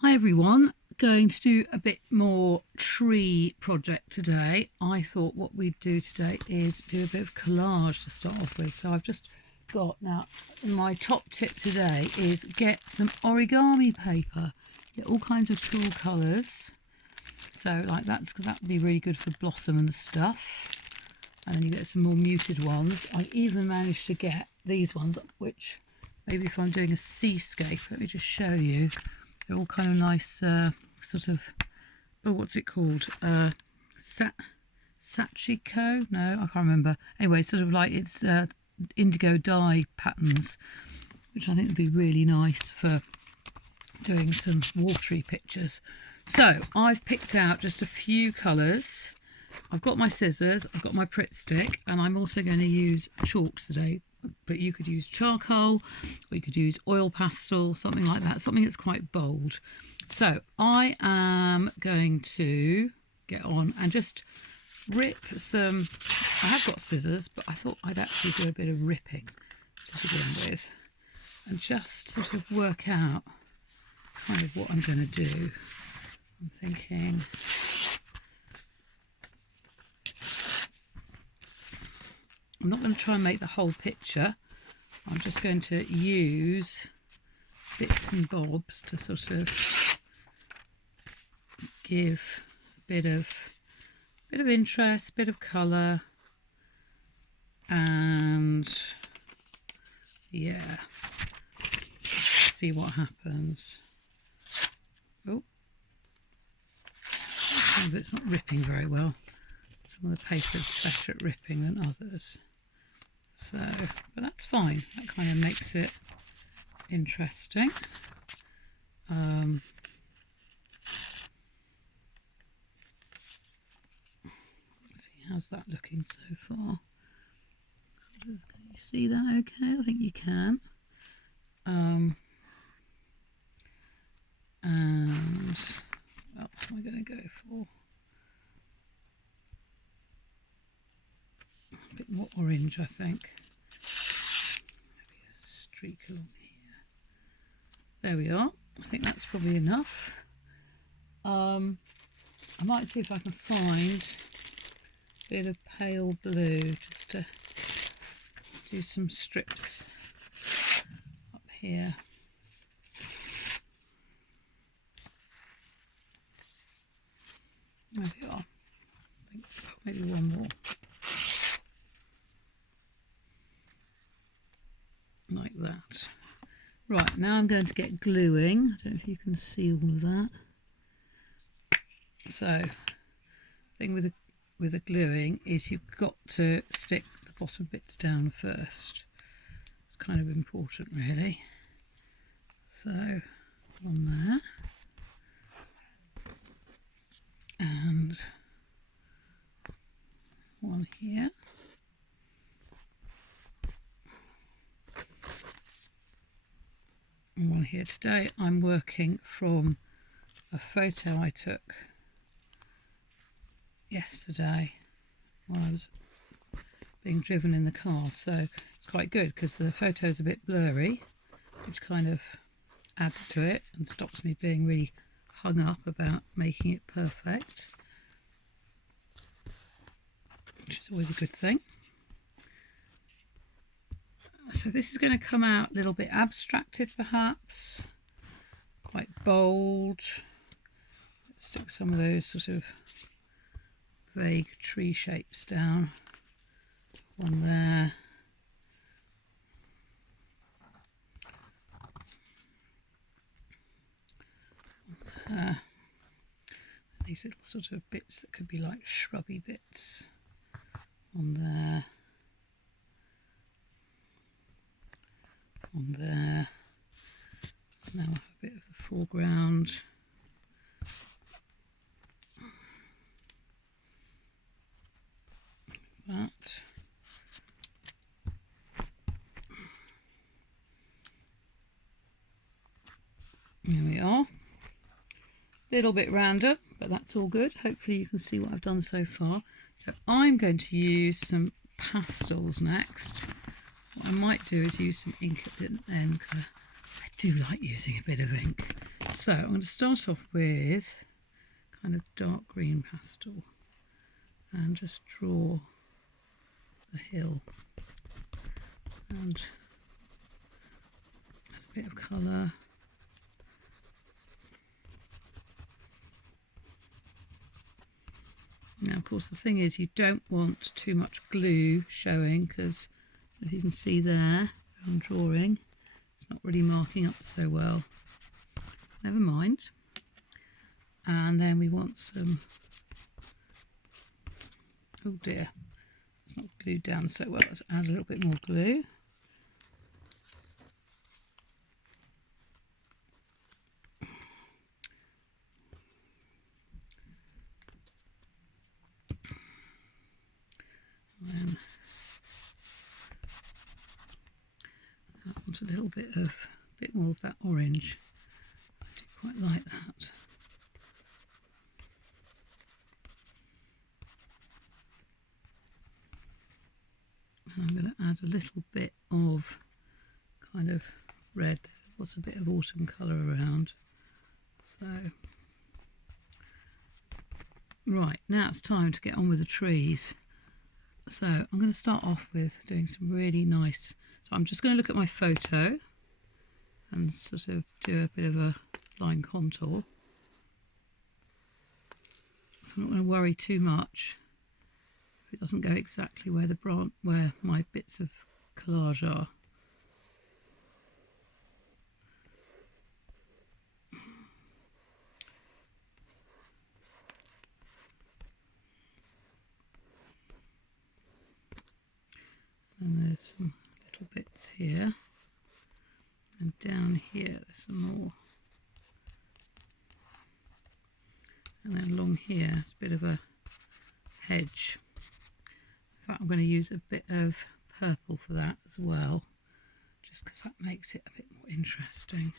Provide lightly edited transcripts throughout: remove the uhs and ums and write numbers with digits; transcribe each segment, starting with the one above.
Hi everyone, going to do a bit more tree project today. I thought what we'd do today is do a bit of collage to start off with. So I've just got, now my top tip today is get some origami paper. Get all kinds of cool colours. So like that would be really good for blossom and stuff. And then you get some more muted ones. I even managed to get these ones, which maybe if I'm doing a seascape, let me just show you. They're all kind of nice, sort of, oh, what's it called? Sachiko? No, I can't remember. Anyway, sort of like it's indigo dye patterns, which I think would be really nice for doing some watery pictures. So I've picked out just a few colours. I've got my scissors, I've got my Pritt stick, and I'm also going to use chalks today. But you could use charcoal, or you could use oil pastel, something like that, something that's quite bold. So I am going to get on and just rip some. I have got scissors, but I thought I'd actually do a bit of ripping to begin with and just sort of work out kind of what I'm going to do. I'm thinking, I'm not going to try and make the whole picture. I'm just going to use bits and bobs to sort of give a bit of interest, bit of colour, and yeah, see what happens. Oh, some of it's not ripping very well. Some of the paper is better at ripping than others. So, but that's fine. That kind of makes it interesting. Let's see, how's that looking so far? Can you see that okay? I think you can. And what else am I going to go for? A bit more orange, I think. Maybe a streak along here. There we are. I think that's probably enough. I might see if I can find a bit of pale blue just to do some strips up here. There we are. I think maybe one more. Like that. Right, now I'm going to get gluing. I don't know if you can see all of that. So, the thing with the gluing is you've got to stick the bottom bits down first. It's kind of important, really. So, on there. And one here. And one here. Today I'm working from a photo I took yesterday while I was being driven in the car, so it's quite good because the photo's a bit blurry, which kind of adds to it and stops me being really hung up about making it perfect, which is always a good thing. So this is going to come out a little bit abstracted, perhaps, quite bold. Let's stick some of those sort of vague tree shapes down. One there. One there. These little sort of bits that could be like shrubby bits. One there. On there. Now I have a bit of the foreground. That. Here we are. A little bit random, but that's all good. Hopefully you can see what I've done so far. So I'm going to use some pastels next. What I might do is use some ink at the end, because I do like using a bit of ink. So I'm going to start off with kind of dark green pastel and just draw the hill and add a bit of colour. Now, of course, the thing is you don't want too much glue showing, because if you can see there, I'm drawing, it's not really marking up so well. Never mind. And then we want some, oh dear, it's not glued down so well. Let's add a little bit more glue. And then I want a little bit more of that orange. I do quite like that. And I'm going to add a little bit of kind of red. What's a bit of autumn colour around. So, right, now it's time to get on with the trees. So I'm going to start off with doing some really nice, so I'm just going to look at my photo and sort of do a bit of a line contour. So I'm not going to worry too much if it doesn't go exactly where where my bits of collage are. And there's some little bits here, and down here there's some more, and then along here it's a bit of a hedge. In fact, I'm going to use a bit of purple for that as well, just because that makes it a bit more interesting.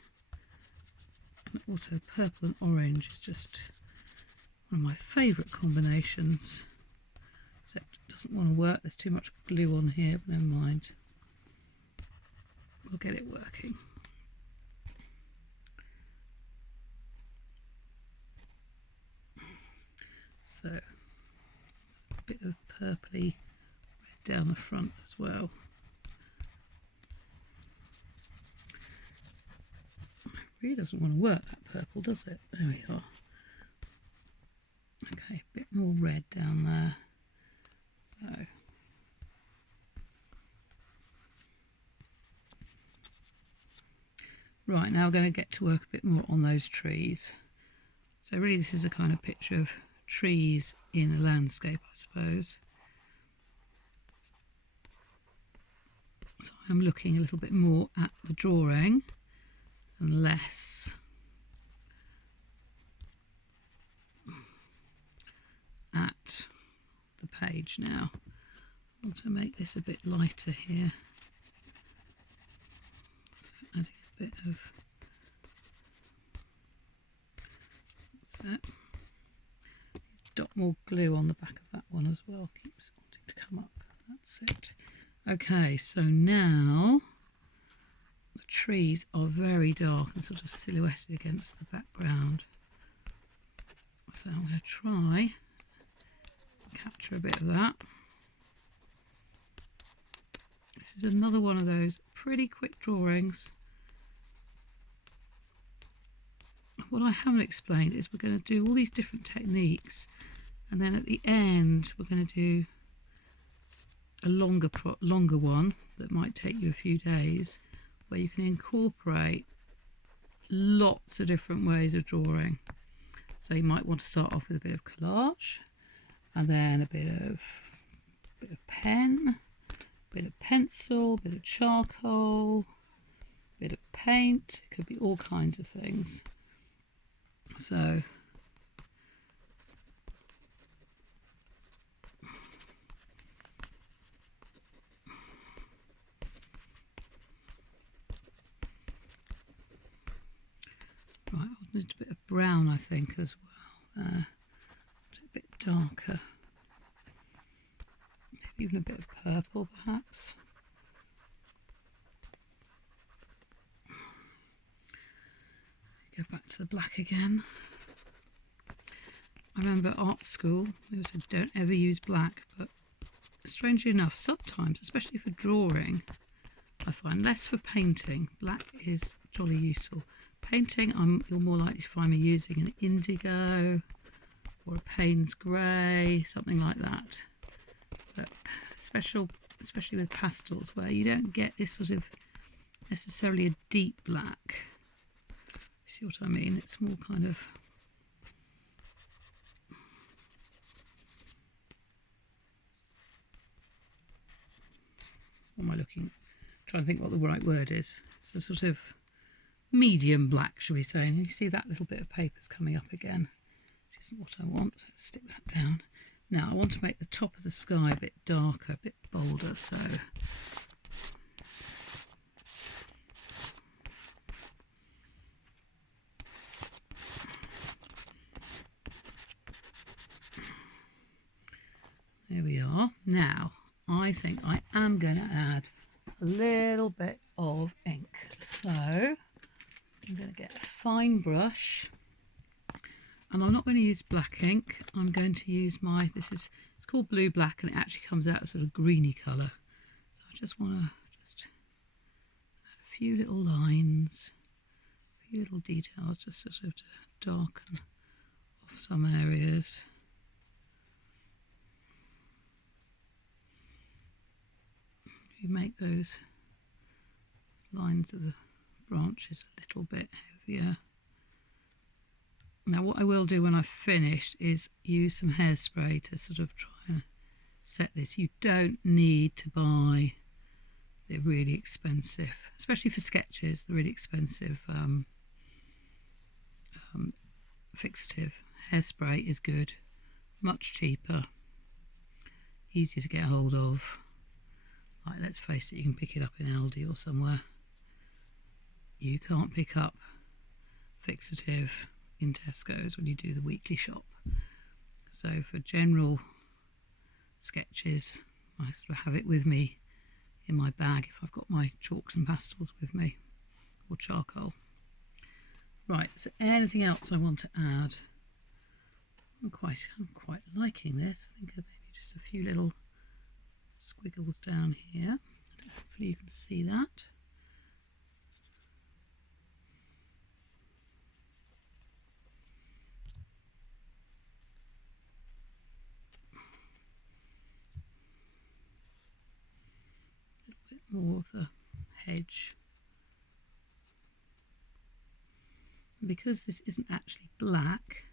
And also purple and orange is just one of my favourite combinations. Except it doesn't want to work, there's too much glue on here, but never mind. We'll get it working. So, a bit of purpley red down the front as well. It really doesn't want to work, that purple, does it? There we are. Okay, a bit more red down there. So, right, now we're going to get to work a bit more on those trees. So really this is a kind of picture of trees in a landscape, I suppose. So I'm looking a little bit more at the drawing and less at the page now. I want to make this a bit lighter here. So adding a bit of, that's it. Dot more glue on the back of that one as well. Keeps wanting to come up. That's it. Okay, so now the trees are very dark and sort of silhouetted against the background. So I'm going to try capture a bit of that. This is another one of those pretty quick drawings. What I haven't explained is we're going to do all these different techniques, and then at the end we're going to do a longer one that might take you a few days, where you can incorporate lots of different ways of drawing. So you might want to start off with a bit of collage, and then a bit of pen, a bit of pencil, a bit of charcoal, a bit of paint. It could be all kinds of things. So right, I'll need a bit of brown, I think, as well. A bit darker. Maybe even a bit of purple, perhaps. Go back to the black again. I remember art school, they said don't ever use black, but strangely enough, sometimes, especially for drawing, I find less for painting. Black is jolly useful. Painting, you're more likely to find me using an indigo or a Payne's grey, something like that. But especially with pastels, where you don't get this sort of necessarily a deep black. You see what I mean? It's more kind of what am I looking? Trying to think what the right word is. It's a sort of medium black, shall we say? And you see that little bit of paper's coming up again, which isn't what I want. So let's stick that down. Now I want to make the top of the sky a bit darker, a bit bolder. So there we are. Now I think I am going to add a little bit of ink. So I'm going to get a fine brush, and I'm not going to use black ink. I'm going to use it's called blue black, and it actually comes out as sort of greeny colour. So I just want to add a few little lines, a few little details, just sort of to darken off some areas. You make those lines of the branches a little bit heavier. Now what I will do when I've finished is use some hairspray to sort of try and set this. You don't need to buy the really expensive, especially for sketches, the really expensive fixative. Hairspray is good, much cheaper, easier to get hold of. Like, let's face it, you can pick it up in Aldi or somewhere. You can't pick up fixative in Tesco's when you do the weekly shop. So for general sketches, I sort of have it with me in my bag if I've got my chalks and pastels with me, or charcoal. Right, so anything else I want to add? I'm quite liking this. I think maybe just a few little squiggles down here. Hopefully you can see that. A little bit more of the hedge. And because this isn't actually black,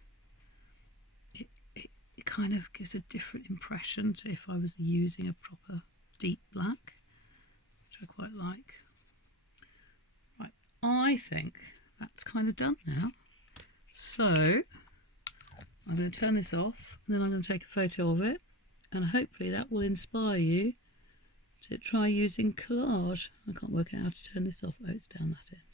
it kind of gives a different impression to if I was using a proper deep black, which I quite like. Right, I think that's kind of done now. So I'm going to turn this off, and then I'm going to take a photo of it, and hopefully that will inspire you to try using collage. I can't work out how to turn this off. Oh, it's down that end.